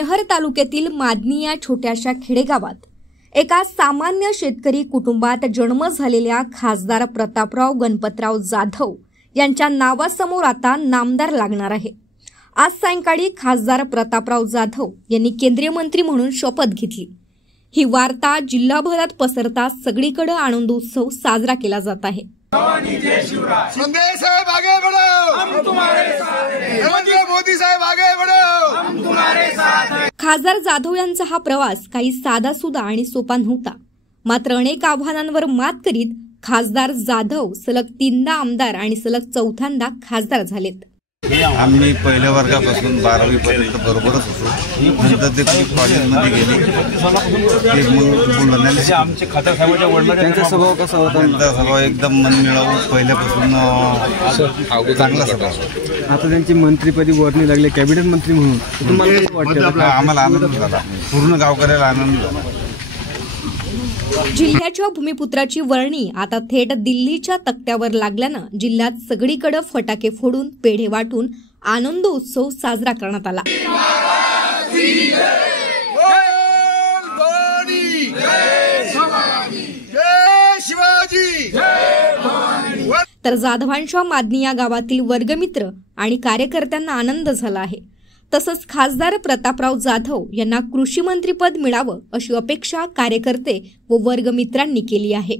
मेहर तालुक्यातील मादनी या छोट्याशा खेडेगावात एका सामान्य शेतकरी कुटुंबात जन्म झालेल्या खासदार प्रतापराव गणपतराव जाधव यांच्या नावासमोर आता नामदार लागणार आहे। आज सायंकाळी खासदार प्रतापराव जाधव यांनी केंद्रीय मंत्री म्हणून शपथ घेतली। ही वार्ता जिल्हाभरात पसरताच सगळीकडे आनंदोत्सव साजरा केला जात आहे। संदेश साहेब आगे बढ़ो, हम तुम्हारे साथ हैं। नरेंद्र मोदी साहेब आगे बढ़ो, हम तुम्हारे साथ हैं। खासदार जाधव यांचा हा प्रवास काही साधासुधा आणि सोपा नव्हता। मात्र अनेक आव्हानांवर मात करीत खासदार जाधव सलग 3दा आमदार आणि सलग 4थ्यांदा खासदार झालेत। आम्ही पहिल्या वर्गापासून 12वी पर्यंत बरोबरच होतो। नंतर ते कॉलेजमध्ये गेले, ते मग बुलढाण्याला आमचे खासदार साहेबांच्या वडिलांचा त्यांचा स्वभाव कसा होता? त्यांचा स्वभाव एकदम मनमिळावू, पहिल्यापासून चांगला स्वभाव। आता त्यांची मंत्रीपदी वर्णी लागले, कॅबिनेट मंत्री म्हणून तुम्हाला कसं वाटतं? आम्हाला आनंद झाला, पूर्ण गावकऱ्याला आनंद झाला। जिल्ह्याच्या भूमिपुत्राची वर्णी आता थेट दिल्लीच्या तक्त्यावर लागल्यानं जिल्ह्यात सगळीकडे फटाके फोडून, पेढे वाटून आनंदोत्सव साजरा करण्यात आला। तर जाधवांच्या मादनी या गावातील वर्गमित्र आणि कार्यकर्त्यांना आनंद झाला आहे। तसंच खासदार प्रतापराव जाधव यांना कृषी मंत्रीपद मिळावं अशी अपेक्षा कार्यकर्ते व वर्गमित्रांनी केली आहे।